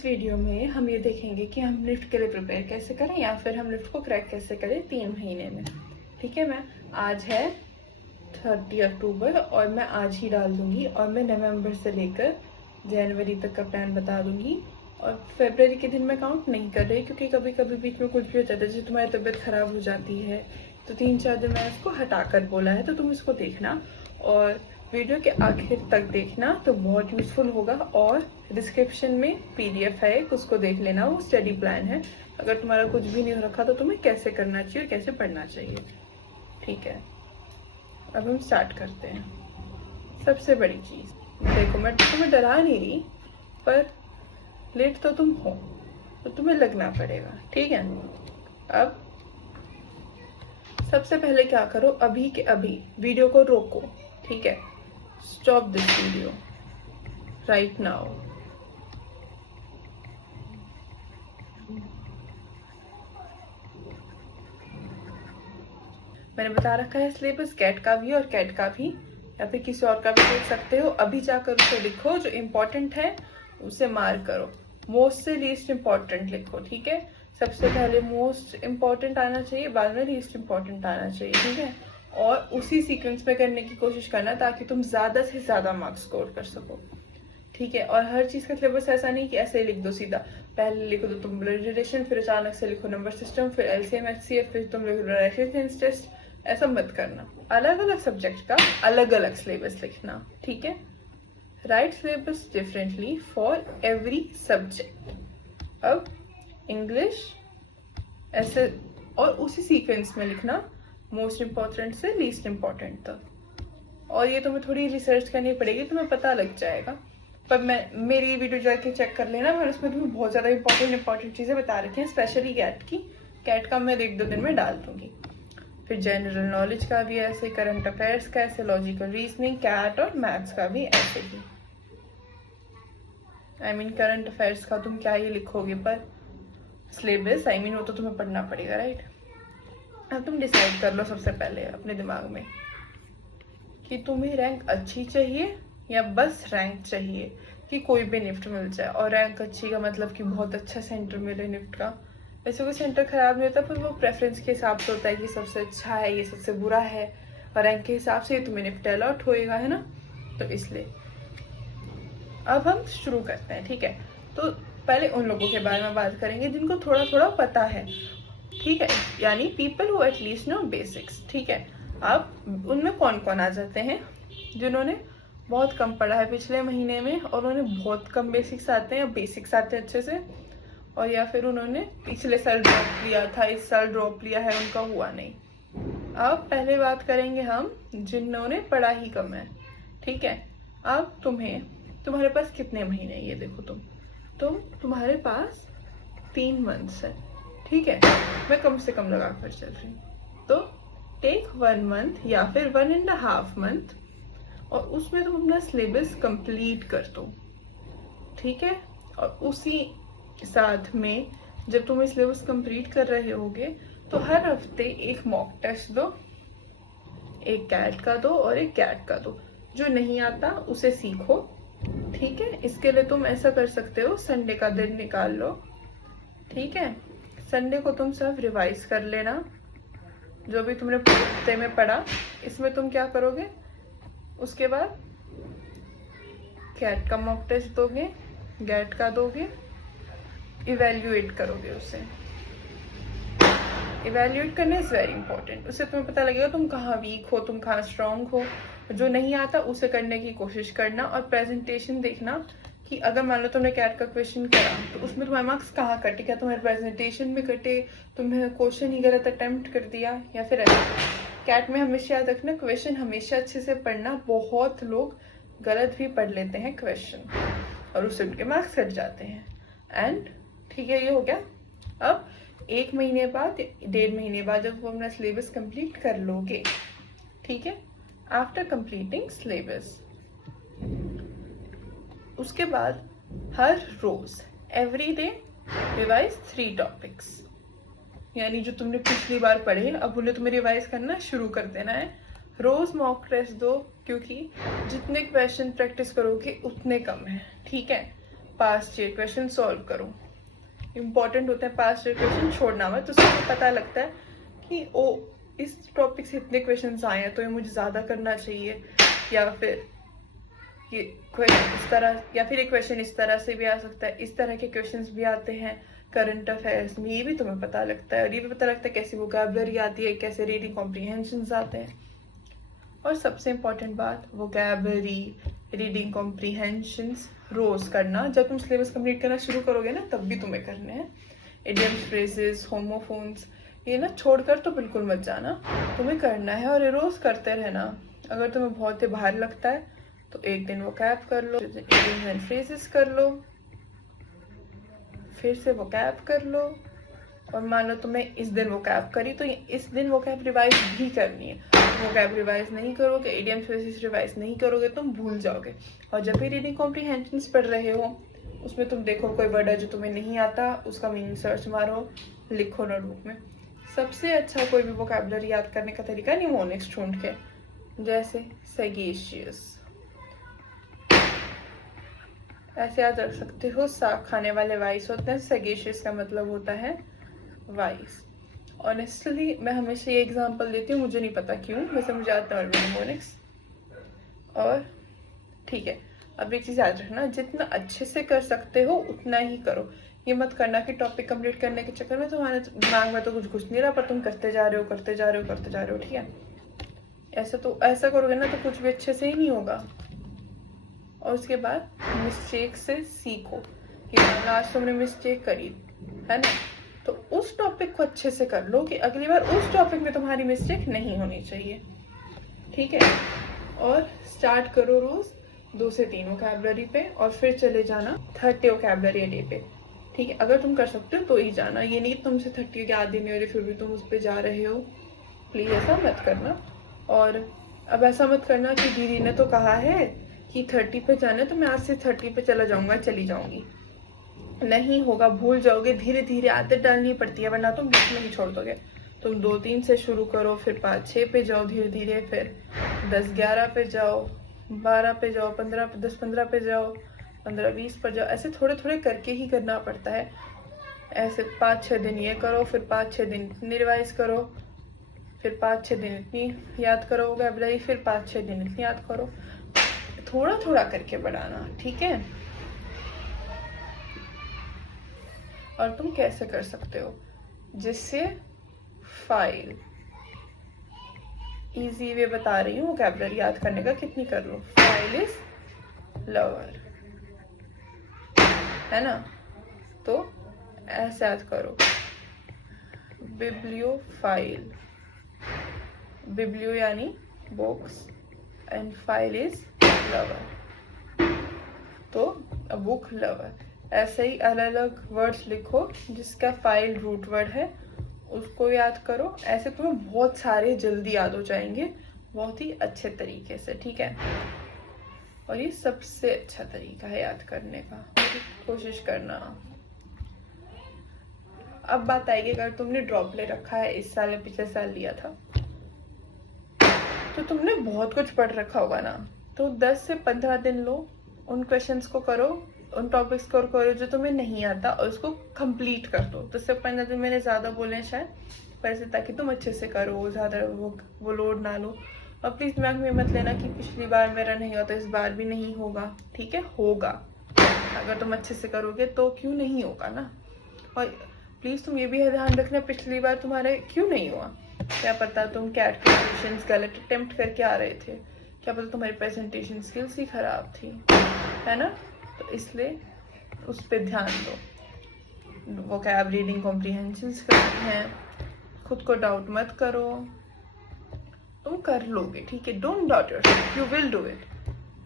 इस वीडियो में हम ये देखेंगे कि हम लिफ्ट के लिए प्रिपेयर कैसे करें या फिर हम लिफ्ट को क्रैक कैसे करें 3 महीने में। ठीक है, मैं आज है 30 अक्टूबर और मैं आज ही डाल दूंगी और मैं नवंबर से लेकर जनवरी तक का प्लान बता दूंगी। और फरवरी के दिन मैं काउंट नहीं कर रही क्योंकि कभी कभी बीच में कुछ भी हो जाता है, जैसे तुम्हारी तबीयत खराब हो जाती है तो 3-4 दिन मैंने इसको हटाकर बोला है, तो तुम इसको देखना और वीडियो के आखिर तक देखना तो बहुत यूजफुल होगा। और डिस्क्रिप्शन में PDF है, उसको देख लेना, वो स्टडी प्लान है। अगर तुम्हारा कुछ भी नहीं हो रखा तो तुम्हें कैसे करना चाहिए और कैसे पढ़ना चाहिए। ठीक है, अब हम स्टार्ट करते हैं। सबसे बड़ी चीज़ देखो, मैं तुम्हें डरा नहीं रही, पर लेट तो तुम हो तो तुम्हें लगना पड़ेगा। ठीक है, अब सबसे पहले क्या करो, अभी के अभी वीडियो को रोको। ठीक है, stop this video right now. मैंने बता रखा है सिलेबस, कैट का भी और कैट का भी, या फिर किसी और का भी देख सकते हो। अभी जाकर उसे लिखो, जो इम्पोर्टेंट है उसे मार्क करो, मोस्ट से लीस्ट इम्पोर्टेंट लिखो। ठीक है, सबसे पहले मोस्ट इम्पोर्टेंट आना चाहिए, बाद में लीस्ट इम्पोर्टेंट आना चाहिए। ठीक है, और उसी सीक्वेंस में करने की कोशिश करना ताकि तुम ज्यादा से ज्यादा मार्क्स स्कोर कर सको। ठीक है, और हर चीज का सिलेबस ऐसा नहीं कि ऐसे ही लिख दो सीधा, पहले लिखो तो तुम रिलेशन, फिर अचानक से लिखो नंबर सिस्टम, फिर LCM HCF, फिर तुम लिखो रेफरेंस टेस्ट। ऐसा मत करना, अलग अलग सब्जेक्ट का अलग अलग सिलेबस लिखना। ठीक है, right syllabus differently for every subject. अब इंग्लिश ऐसे और उसी सीक्वेंस में लिखना, मोस्ट इम्पोर्टेंट से लीस्ट इम्पोर्टेंट तक। और ये तुम्हें थोड़ी रिसर्च करनी पड़ेगी, तुम्हें पता लग जाएगा, पर मेरी वीडियो जाके चेक कर लेना, मैंने उसमें तुम्हें बहुत ज़्यादा इंपॉर्टेंट चीज़ें बता रखी हैं, स्पेशली कैट की। कैट का मैं 1-2 दिन में डाल दूंगी। फिर जनरल नॉलेज का भी ऐसे, करंट अफेयर्स का ऐसे, लॉजिकल रीजनिंग, कैट और मैथ्स का भी ऐसे ही। करंट अफेयर्स का तुम क्या ही लिखोगे, पर सिलेबस वो तो तुम्हें पढ़ना पड़ेगा, राइट। अब तुम डिसाइड कर लो सबसे पहले अपने दिमाग में कि तुम्हें रैंक अच्छी चाहिए या बस रैंक चाहिए कि कोई भी निफ्ट मिल जाए। और रैंक अच्छी का मतलब कि बहुत अच्छा सेंटर मिले निफ्ट का। वैसे कोई सेंटर खराब नहीं होता, पर वो प्रेफरेंस के हिसाब से होता है कि सबसे अच्छा है, ये सबसे बुरा है, और रैंक के हिसाब से तुम्हें निफ्ट अलॉट होएगा, है ना। तो इसलिए अब हम शुरू करते हैं। ठीक है, तो पहले उन लोगों के बारे में बात करेंगे जिनको थोड़ा थोड़ा पता है। ठीक है, यानी people who at least know basics. ठीक है, अब उनमें कौन कौन आ जाते हैं, जिन्होंने बहुत कम पढ़ा है पिछले महीने में और उन्हें बहुत कम बेसिक्स आते हैं या बेसिक्स आते हैं अच्छे से, और या फिर उन्होंने पिछले साल ड्रॉप लिया था, इस साल ड्रॉप लिया है, उनका हुआ नहीं। अब पहले बात करेंगे हम जिन्होंने पढ़ा ही कम है। ठीक है, अब तुम्हारे पास कितने महीने हैं ये देखो, तुम्हारे पास 3 मंथ्स है। ठीक है, मैं कम से कम लगा कर चल रही हूँ, तो टेक 1 मंथ या फिर 1.5 मंथ और उसमें तुम अपना सिलेबस कंप्लीट कर दो। ठीक है, और उसी साथ में जब तुम सिलेबस कंप्लीट कर रहे होगे तो हर हफ्ते एक मॉक टेस्ट दो, एक कैट का दो और एक कैट का दो। जो नहीं आता उसे सीखो। ठीक है, इसके लिए तुम ऐसा कर सकते हो, संडे का दिन निकाल लो। ठीक है, संडे को तुम सब रिवाइज कर लेना जो भी तुमने हफ्ते में पढ़ा। इसमें तुम क्या करोगे, उसके बाद कैट का मॉक टेस्ट दोगे, गैट का दोगे, इवेल्युएट करोगे उसे। इवेल्युएट करना इज वेरी इंपॉर्टेंट, उससे तुम्हें पता लगेगा तुम कहाँ वीक हो, तुम कहाँ स्ट्रांग हो। जो नहीं आता उसे करने की कोशिश करना, और प्रेजेंटेशन देखना कि अगर मान लो तुमने कैट का क्वेश्चन करा तो उसमें तुम्हारे मार्क्स कहाँ कटे, क्या तुम्हारे प्रेजेंटेशन में कटे, तुम्हें क्वेश्चन ही गलत अटेम्प्ट कर दिया, या फिर कैट में हमेशा याद रखना, क्वेश्चन हमेशा अच्छे से पढ़ना। बहुत लोग गलत भी पढ़ लेते हैं क्वेश्चन और उससे उनके मार्क्स कट जाते हैं। एंड ठीक है, ये हो गया। अब 1 महीने बाद, 1.5 महीने बाद जब तुम अपना सिलेबस कंप्लीट कर लोगे, ठीक है, आफ्टर कंप्लीटिंग सिलेबस, उसके बाद हर रोज एवरी डे रिवाइज 3 टॉपिक्स, यानी जो तुमने पिछली बार पढ़े अब उन्हें तुम्हें रिवाइज करना शुरू कर देना है। रोज मॉक टेस्ट दो, क्योंकि जितने क्वेश्चन प्रैक्टिस करोगे उतने कम है। ठीक है, पास्ट ईयर क्वेश्चन सॉल्व करो। इम्पॉर्टेंट होता है पास्ट ईयर क्वेश्चन छोड़ना मत, तो उससे पता लगता है कि ओ इस टॉपिक से इतने क्वेश्चंस आए हैं तो ये मुझे ज़्यादा करना चाहिए, या फिर ये क्वेश्चन इस तरह, या फिर एक क्वेश्चन इस तरह से भी आ सकता है, इस तरह के क्वेश्चंस भी आते हैं करंट अफेयर्स में, ये भी तुम्हें पता लगता है। और ये भी पता लगता है कैसी वोकैबुलरी आती है, कैसे रीडिंग कॉम्प्रीहेंशंस आते हैं। और सबसे इम्पॉर्टेंट बात, वोकैबुलरी, रीडिंग कॉम्प्रीहेंशंस रोज करना। जब तुम सिलेबस कंप्लीट करना शुरू करोगे ना, तब भी तुम्हें करने हैं। इडियम्स, फ्रेजेस, होमोफोन्स, ये ना छोड़कर तो बिल्कुल मत जाना, तुम्हें करना है और ये रोज करते रहना। अगर तुम्हें बहुत ही भार लगता है तो एक दिन वोकैब कर लो, इडियम्स एंड फ्रेजेस कर लो, फिर से वोकैब कर लो, और मान लो तुम्हें इस दिन वोकैब करी तो इस दिन वोकैब रिवाइज भी करनी है। वोकैब रिवाइज नहीं करोगे, इडियम्स फ्रेजेस रिवाइज नहीं करोगे, तुम भूल जाओगे। और जब भी रीडिंग कॉम्प्रीहेंशंस पढ़ रहे हो, उसमें तुम देखो कोई वर्ड है जो तुम्हें नहीं आता, उसका मीनिंग सर्च मारो, लिखो नोटबुक में। सबसे अच्छा कोई भी वोकैबुलरी याद करने का तरीका निमोनिक्स ढूंढ के, जैसे सैगेशियस, ऐसे याद रख सकते हो। साग खाने वाले वाइस होते हैं, सैगेशियस का मतलब होता है वाइस। ऑनेस्टली मैं हमेशा ये एग्जांपल देती हूँ, मुझे नहीं पता क्यों, वैसे मुझे आता है निमोनिक्स। और ठीक है, अब एक चीज याद रखना, जितना अच्छे से कर सकते हो उतना ही करो। ये मत करना कि टॉपिक कंप्लीट करने के चक्कर में तुम्हारे दिमाग में तो कुछ घुस नहीं रहा, पर तुम करते जा रहे हो, करते जा रहे हो, करते जा रहे हो, ठीक है। ऐसा करोगे ना तो कुछ भी अच्छे से ही नहीं होगा। और उसके बाद मिस्टेक से सीखो कि आज तुमने मिस्टेक करी है ना, तो उस टॉपिक को अच्छे से कर लो कि अगली बार उस टॉपिक में तुम्हारी मिस्टेक नहीं होनी चाहिए, ठीक है। और स्टार्ट करो रोज 2 से 3 वोकैबुलरी पे, और फिर चले जाना 30 वोकैबुलरी डे पे, ठीक है। अगर तुम कर सकते हो तो ही जाना, ये नहीं तुमसे 30 याद ही नहीं हो रही फिर भी तुम उस पर जा रहे हो, प्लीज ऐसा मत करना। और अब ऐसा मत करना कि दीदी ने तो कहा है कि 30 पे जाना है तो मैं आज से 30 पे चला जाऊंगा, चली जाऊंगी, नहीं होगा, भूल जाओगे। धीरे धीरे आदत डालनी पड़ती है, वरना तुम बीच में ही छोड़ दोगे। तुम 2-3 से शुरू करो, फिर 5-6 पे जाओ धीरे धीरे, फिर 10-11 पे जाओ, 12 पे जाओ, 10-15 पे जाओ, 15-20 पर जाओ, ऐसे थोड़े थोड़े करके ही करना पड़ता है। ऐसे 5-6 दिन ये करो, फिर 5-6 दिन इतनी रिवाइज करो, फिर 5-6 दिन इतनी याद करो वोकैबुलरी, फिर 5-6 दिन इतनी याद करो, थोड़ा थोड़ा करके बढ़ाना, ठीक है। और तुम कैसे कर सकते हो, जिससे फाइल, इजी वे बता रही हूँ वोकैबुलरी याद करने का, कितनी कर लो। फाइल इज लवर, है ना, तो ऐसे याद करो, बिब्लियोफाइल, बिब्लियो यानी books and file is lover, तो अ बुक लवर। ऐसे ही अलग अलग वर्ड्स लिखो जिसका फाइल रूट वर्ड है, उसको याद करो। ऐसे तुम्हें बहुत सारे जल्दी याद हो जाएंगे, बहुत ही अच्छे तरीके से, ठीक है। और ये सबसे अच्छा तरीका है याद करने का, कोशिश करना। अब बात आएगी, अगर तुमने ड्रॉप ले रखा है, इस साल या पिछले साल लिया था, तो तुमने बहुत कुछ पढ़ रखा होगा ना, तो 10 से 15 दिन लो, उन क्वेश्चंस को करो, उन टॉपिक्स को करो जो तुम्हें नहीं आता, और उसको कंप्लीट कर दो। 10 से 15 दिन मैंने ज़्यादा बोले हैं शायद, पर ऐसे ताकि तुम अच्छे से करो, ज़्यादा वो लोड ना लो। और प्लीज़ दिमाग में मत लेना कि पिछली बार मेरा नहीं हुआ तो इस बार भी नहीं होगा, ठीक है, होगा। अगर तुम अच्छे से करोगे तो क्यों नहीं होगा ना। और प्लीज़ तुम ये भी ध्यान रखना, पिछली बार तुम्हारे क्यों नहीं हुआ, क्या पता तुम कैट के क्वेश्चंस गलत अटेम्प्ट करके आ रहे थे, क्या पता तुम्हारी प्रेजेंटेशन स्किल्स ही खराब थी, है ना। तो इसलिए उस पर ध्यान दो। वोकैब, रीडिंग कॉम्प्रीहेंशंस करनी है, खुद को डाउट मत करो, तुम कर लोगे, ठीक है। Don't doubt yourself, you will do it,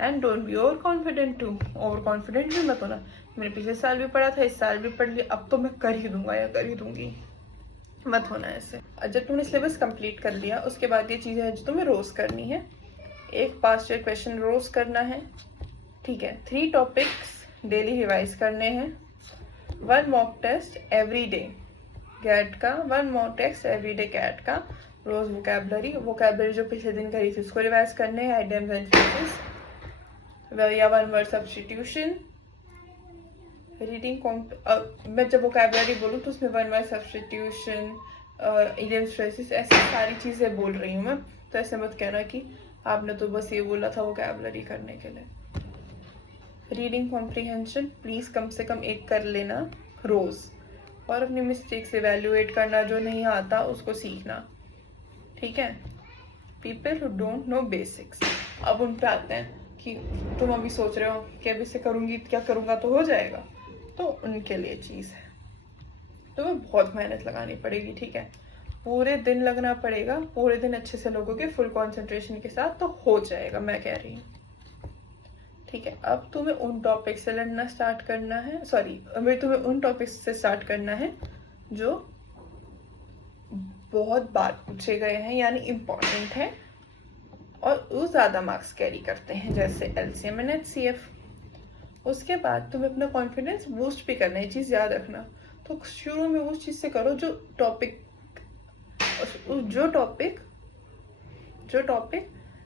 and don't be over confident too, over confident भी मत होना। मैंने पिछले साल भी पढ़ा था, इस साल भी पढ़ लिया, अब तो मैं कर ही दूंगा या कर ही दूंगी, मत होना ऐसे। जब तुमने सिलेबस कंप्लीट कर लिया, उसके बाद ये चीज़ें हैं जो तुम्हें रोज करनी है। एक पास्ट ईयर क्वेश्चन रोज करना है, ठीक है। 3 टॉपिक्स डेली रिवाइज करने हैं। 1 mock test every day CAT का, 1 mock test every day CAT का। रोज वोकैबुलरी जो पिछले दिन करी थी उसको रिवाइज करने हैं, आइडियम्स एंड फ्रेजेस, या 1 वर्ड सब्स्टिट्यूशन, रीडिंग मैं जब वोकैबुलरी बोलूँ तो उसमें one word substitution, idiom stresses, ऐसी सारी चीज़ें बोल रही हूँ मैं, तो ऐसे मत कहना कि आपने तो बस ये बोला था वोकैबुलरी करने के लिए। रीडिंग कॉम्प्रिहेंशन प्लीज़ कम से कम एक कर लेना रोज़, और अपनी मिस्टेक्स इवेल्युएट करना, जो नहीं आता उसको सीखना, ठीक है। People who don't know basics, अब उन पे आते हैं कि तुम अभी सोच रहे हो कि अभी से करूँगी क्या करूँगा तो हो जाएगा, तो उनके लिए चीज़ है, तुम्हें बहुत मेहनत लगानी पड़ेगी, ठीक है। पूरे दिन लगना पड़ेगा, पूरे दिन अच्छे से लोगोगे फुल कंसंट्रेशन के साथ, तो हो जाएगा, मैं कह रही हूँ, ठीक है। अब तुम्हें उन टॉपिक से लड़ना स्टार्ट करना है, अभी तुम्हें उन टॉपिक्स से स्टार्ट करना है जो बहुत बार पूछे गए हैं, यानी इम्पोर्टेंट है और वो ज़्यादा मार्क्स कैरी करते हैं, जैसे LCM एंड HCF। उसके बाद तुम्हें अपना कॉन्फिडेंस बूस्ट भी करना है, चीज़ याद रखना। तो शुरू में उस चीज़ से करो जो टॉपिक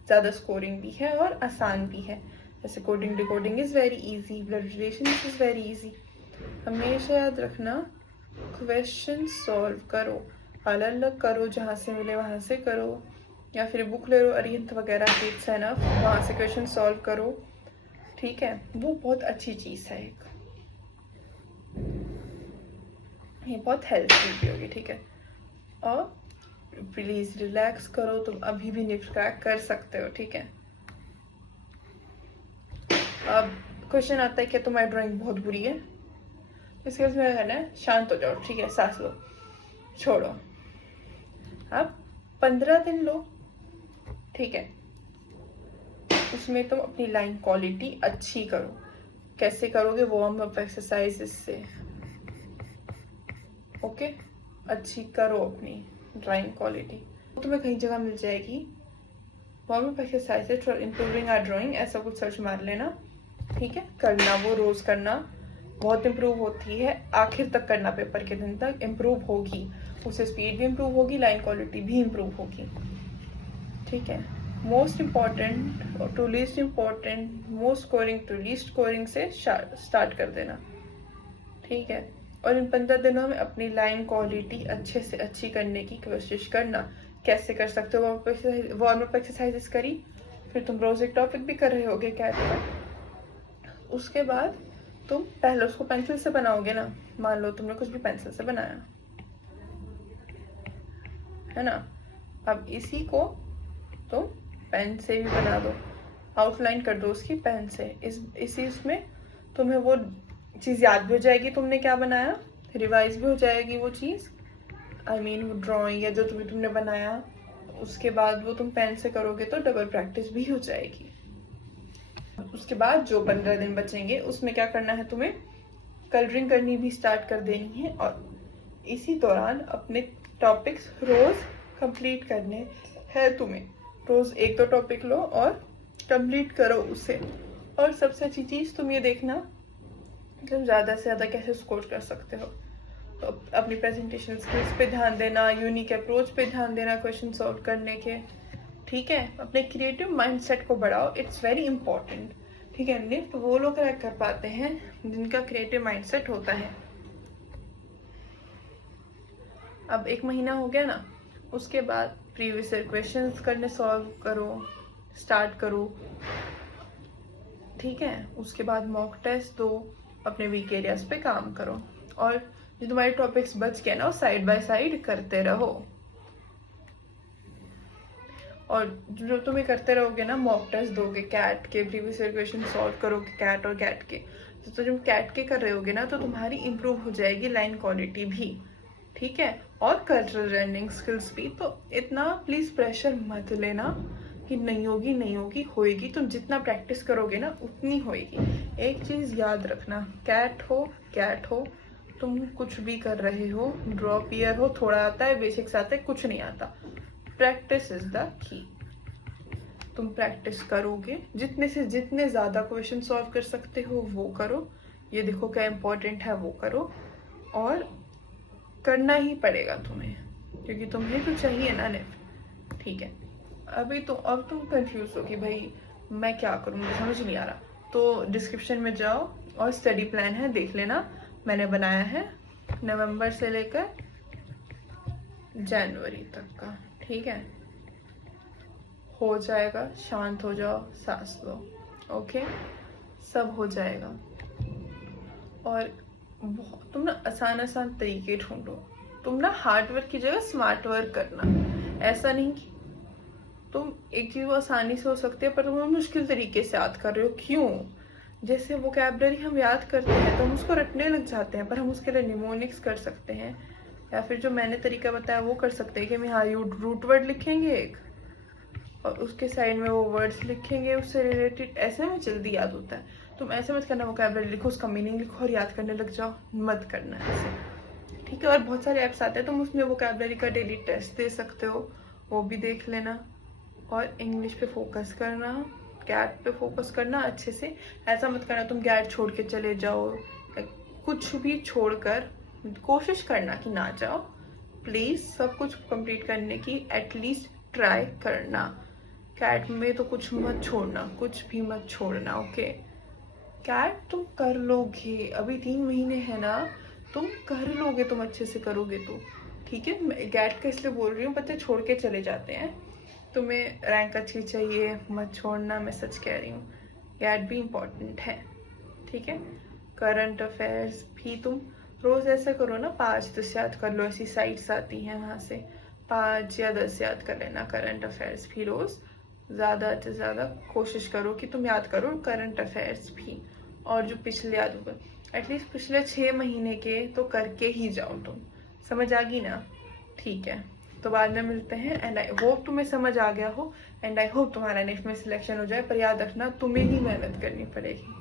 ज़्यादा स्कोरिंग भी है और आसान भी है, जैसे coding decoding is very easy, blood relation is very easy. हमेशा याद रखना, क्वेश्चन सॉल्व करो, अलग अलग करो, जहाँ से मिले वहाँ से करो, या फिर बुक ले लो अरिहंत वगैरह, किट्स है ना, वहाँ से क्वेश्चन सॉल्व करो, ठीक है। वो बहुत अच्छी चीज़ है, एक ये बहुत हेल्पफुल भी होगी, ठीक है। और प्लीज़ रिलैक्स करो, तुम अभी भी निफ्ट क्रैक कर सकते हो, ठीक है। अब क्वेश्चन आता है कि तुम्हारी ड्राइंग बहुत बुरी है, इसके बाद में कहना है शांत हो जाओ, ठीक है, सांस लो, छोड़ो। अब 15 दिन लो, ठीक है। उसमें तुम अपनी लाइन क्वालिटी अच्छी करो। कैसे करोगे? वार्म अप एक्सरसाइजेस से, ओके। अच्छी करो अपनी ड्राइंग क्वालिटी, तुम्हें कहीं जगह मिल जाएगी, warm up exercises for improving our drawing, ऐसा कुछ सर्च मार लेना, ठीक है। करना, वो रोज करना, बहुत इम्प्रूव होती है, आखिर तक करना, पेपर के दिन तक इम्प्रूव होगी, उससे स्पीड भी इम्प्रूव होगी, लाइन क्वालिटी भी इम्प्रूव होगी, ठीक है। Most important to least important, most scoring to least scoring से स्टार्ट कर देना, ठीक है। और इन 15 दिनों में अपनी लाइन क्वालिटी अच्छे से अच्छी करने की कोशिश करना। कैसे कर सकते हो? वार्म अप एक्सरसाइजेस करी, फिर तुम रोज एक टॉपिक भी कर रहे होगे कैट पर, उसके बाद तुम पहले उसको पेंसिल से बनाओगे ना, मान लो तुमने कुछ भी पेंसिल से बनाया है ना, अब इसी को तुम पेन से भी बना दो, आउटलाइन कर दो उसकी पेन से, इसी उसमें तुम्हें वो चीज़ याद भी हो जाएगी तुमने क्या बनाया, रिवाइज भी हो जाएगी वो चीज़, वो ड्राइंग या जो तुमने बनाया, उसके बाद वो तुम पेन से करोगे तो डबल प्रैक्टिस भी हो जाएगी। उसके बाद जो 15 दिन बचेंगे उसमें क्या करना है, तुम्हें कलरिंग करनी भी स्टार्ट कर देनी है, और इसी दौरान अपने टॉपिक्स रोज कंप्लीट करने हैं तुम्हें। रोज 1-2 टॉपिक लो और कंप्लीट करो उसे। और सबसे अच्छी चीज़ तुम ये देखना कि तुम ज़्यादा से ज़्यादा कैसे स्कोर कर सकते हो। तो अपनी प्रेजेंटेशन स्किल्स पे ध्यान देना, यूनिक अप्रोच पे ध्यान देना क्वेश्चन सॉल्व करने के, ठीक है। अपने क्रिएटिव माइंडसेट को बढ़ाओ, इट्स वेरी इंपॉर्टेंट, ठीक है। निफ्ट वो लोग क्रैक कर पाते हैं जिनका क्रिएटिव माइंडसेट होता है। अब 1 महीना हो गया ना, उसके बाद प्रीवियस ईयर क्वेश्चंस करने सॉल्व करो, स्टार्ट करो, ठीक है। उसके बाद मॉक टेस्ट दो, अपने वीक एरियाज पे काम करो, और जो तुम्हारे टॉपिक्स बच गए ना वो साइड बाय साइड करते रहो। और जो तुम्हें करते रहोगे ना, मॉक टेस्ट दोगे कैट के, प्रीवियस ईयर क्वेश्चन सॉल्व करोगे कैट और कैट के, तो जब कैट के कर रहे होगे ना तो तुम्हारी इम्प्रूव हो जाएगी लाइन क्वालिटी भी, ठीक है, और कल्चरल लर्निंग स्किल्स भी। तो इतना प्लीज प्रेशर मत लेना कि नहीं होगी, होएगी। तुम जितना प्रैक्टिस करोगे ना उतनी होएगी। एक चीज याद रखना, कैट हो, तुम कुछ भी कर रहे हो, ड्रॉप ईयर हो, थोड़ा आता है, बेसिक्स आता है, कुछ नहीं आता, प्रैक्टिस इज द की। तुम प्रैक्टिस करोगे, जितने से जितने ज्यादा क्वेश्चन सॉल्व कर सकते हो वो करो, ये देखो क्या इम्पोर्टेंट है वो करो, और करना ही पड़ेगा तुम्हें, क्योंकि तुम्हें तो चाहिए ना निफ्ट, ठीक है। अब तुम कंफ्यूज हो कि भाई मैं क्या करूँ, मुझे समझ नहीं आ रहा, तो डिस्क्रिप्शन में जाओ, और स्टडी प्लान है, देख लेना, मैंने बनाया है नवंबर से लेकर जनवरी तक का, ठीक है। हो जाएगा, शांत हो जाओ, सांस लो, ओके, सब हो जाएगा। और तुम ना आसान आसान तरीके ढूंढो, तुम ना हार्ड वर्क की जगह स्मार्ट वर्क करना। ऐसा नहीं कि तुम एक चीज आसानी से हो सकती है पर तुम मुश्किल तरीके से याद कर रहे हो, क्यों? जैसे वोकैबुलरी हम याद करते हैं तो हम उसको रटने लग जाते हैं, पर हम उसके लिए निमोनिक्स कर सकते हैं, या फिर जो मैंने तरीका बताया वो कर सकते हैं कि हम यहाँ रूट वर्ड लिखेंगे एक, और उसके साइड में वो वर्ड्स लिखेंगे उससे रिलेटेड, ऐसे में जल्दी याद होता है। तुम ऐसे मत करना, वोकैबुलरी लिखो, उसका मीनिंग लिखो और याद करने लग जाओ, मत करना ऐसे, ठीक है। और बहुत सारे ऐप्स आते हैं, तुम उसमें वोकैबुलरी का डेली टेस्ट दे सकते हो, वो भी देख लेना। और इंग्लिश पे फोकस करना, गैट पे फोकस करना अच्छे से। ऐसा मत करना तुम गैट छोड़ के चले जाओ, कुछ भी छोड़कर कोशिश करना कि ना जाओ, प्लीज सब कुछ कंप्लीट करने की एटलीस्ट ट्राई करना। कैट में तो कुछ मत छोड़ना, कुछ भी मत छोड़ना, ओके। कैट तुम कर लोगे, अभी 3 महीने है ना, तुम कर लोगे, तुम अच्छे से करोगे तो, ठीक है। मैं गैट का इसलिए बोल रही हूँ, बच्चे छोड़ के चले जाते हैं, तुम्हें रैंक अच्छी चाहिए, मत छोड़ना, मैं सच कह रही हूँ, गैट भी इम्पोर्टेंट है, ठीक है। करंट अफेयर्स भी तुम रोज ऐसा करो ना, 5-10 याद कर लो, ऐसी साइट्स आती हैं वहाँ से 5 या 10 याद कर लेना करंट अफेयर्स भी रोज, ज़्यादा से ज़्यादा कोशिश करो कि तुम याद करो करंट अफेयर्स भी। और जो पिछले याद होगा, एटलीस्ट पिछले 6 महीने के तो करके ही जाओ तुम, समझ आ गई ना, ठीक है। तो बाद में मिलते हैं, एंड आई होप तुम्हें समझ आ गया हो, एंड आई होप तुम्हारा नेक्स्ट में सिलेक्शन हो जाए, पर याद रखना तुम्हें ही मेहनत करनी पड़ेगी।